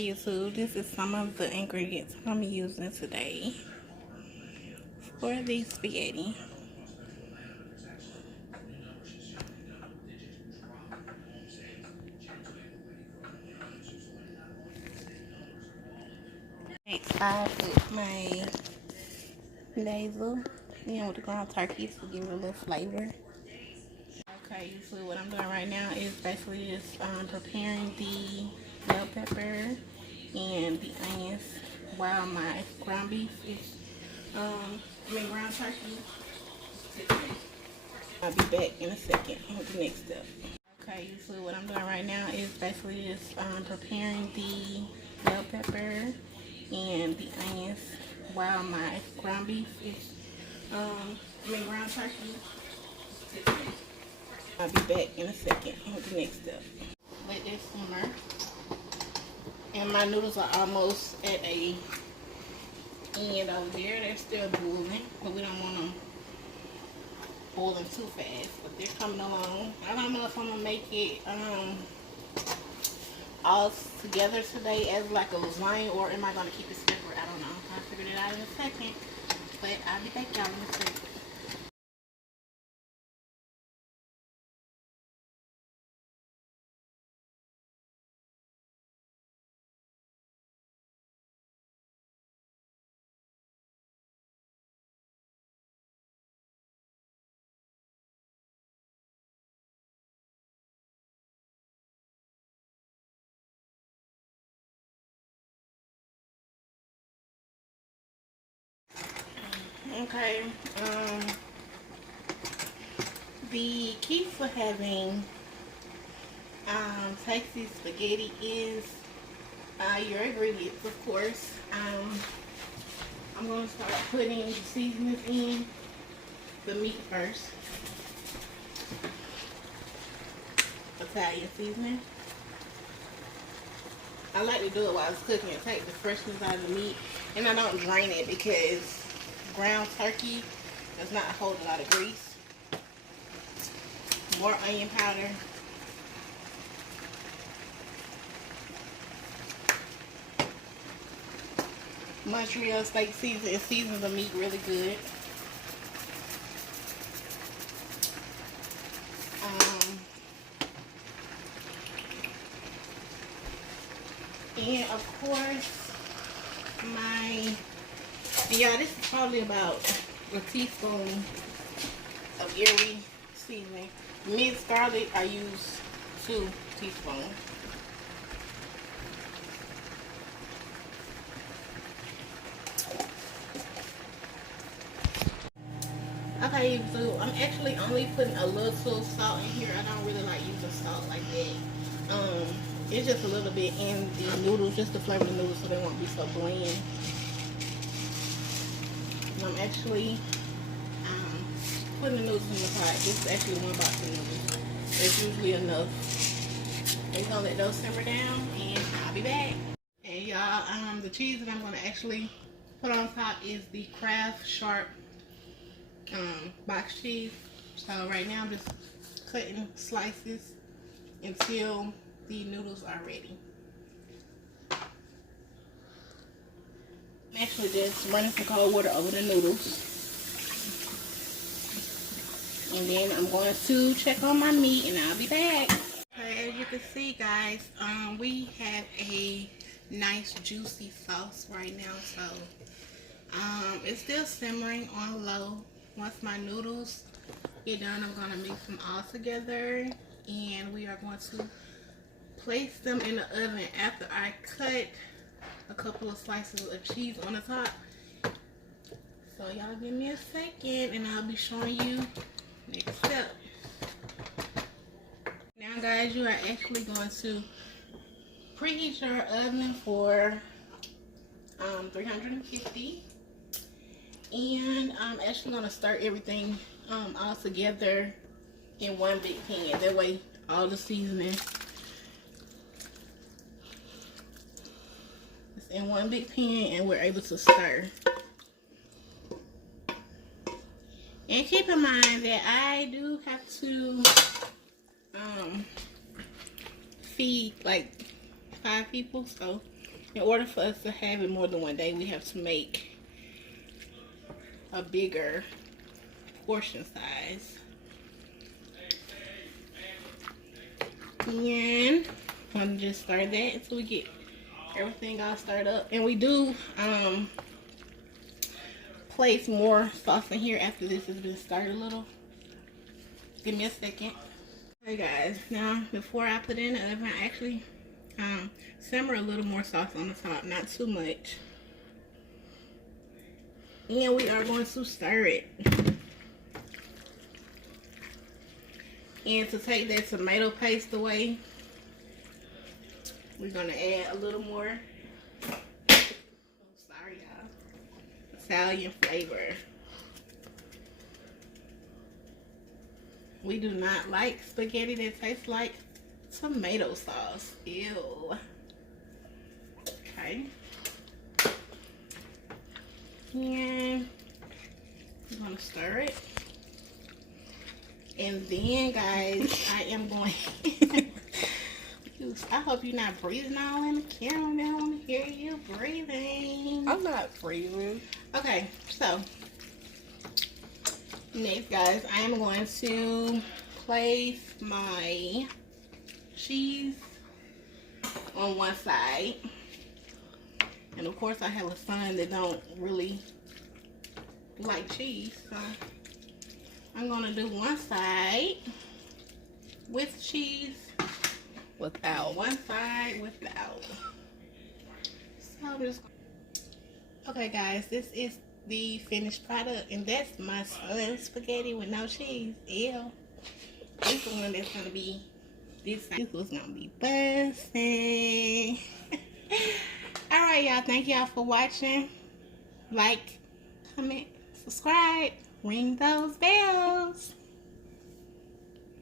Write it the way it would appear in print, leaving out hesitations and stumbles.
Okay, YouTube, this is some of the ingredients I'm using today for the spaghetti. Next, I put my basil in with the ground turkey to give it a little flavor. Okay, so what I'm doing right now is basically just preparing the bell pepper and the onions while my ground beef is, ground turkey. I'll be back in a second with the next step. Okay, so what I'm doing right now is basically just preparing the bell pepper and the onions while my ground beef is, ground turkey. I'll be back in a second with the next step. Let this simmer. And my noodles are almost at a end over there. They're still boiling, but we don't want them boiling too fast. But they're coming along. I don't know if I'm gonna make it all together today as like a lasagna, or am I gonna keep it separate? I don't know. I'll figure it out in a second. But I'll be back, y'all, in a second. Okay, the key for having tasty spaghetti is your ingredients, of course. I'm going to start putting the seasonings in the meat first. Italian seasoning. I like to do it while it's cooking and take the freshness out of the meat, and I don't drain it because ground turkey does not hold a lot of grease. More onion powder. Montreal steak seasoning. It seasons the meat really good. And of course, yeah, this is probably about a teaspoon of every seasoning. Minced garlic, I use 2 teaspoons. Okay, so I'm actually only putting a little salt in here. I don't really like using salt like that. It's just a little bit in the noodles, just to flavor the noodles so they won't be so bland. And I'm actually putting the noodles in the pot. This is actually 1 box of noodles. That's usually enough. We're gonna let those simmer down, and I'll be back. And y'all, the cheese that I'm gonna actually put on top is the Kraft Sharp box cheese. So right now I'm just cutting slices until the noodles are ready. I'm actually just running some cold water over the noodles. And then I'm going to check on my meat, and I'll be back. Okay, as you can see, guys, we have a nice juicy sauce right now. So it's still simmering on low. Once my noodles get done, I'm going to mix them all together, and we are going to place them in the oven after I cut a couple of slices of cheese on the top. So y'all give me a second, and I'll be showing you next step. Now, guys, you are actually going to preheat your oven for 350. And I'm actually going to stir everything all together in one big pan. That way all the seasoning is in one big pan and we're able to stir. And keep in mind that I do have to feed like 5 people, so in order for us to have it more than one day, we have to make a bigger portion size. And I'm gonna just stir that until we get everything all stirred up. And we do place more sauce in here after this has been stirred a little. Give me a second. Okay guys, now before I put it in the oven, I actually simmer a little more sauce on the top, not too much. And we are going to stir it. And to take that tomato paste away, we're gonna add a little more, Italian flavor. We do not like spaghetti that tastes like tomato sauce. Ew. Okay. And I'm gonna stir it. And then, guys, I am going. I hope you're not breathing all in the camera. I don't want to hear you breathing. I'm not breathing. Okay, so next, guys, I am going to place my cheese on one side. And of course, I have a son that don't really like cheese, so I'm gonna do one side with cheese, without. One side without. So I'm just. Okay, guys, this is the finished product, and that's my son's spaghetti with no cheese. Ew. This is the one that's gonna be. This was gonna be busting. All right, y'all. Thank y'all for watching. Like, comment, subscribe, ring those bells.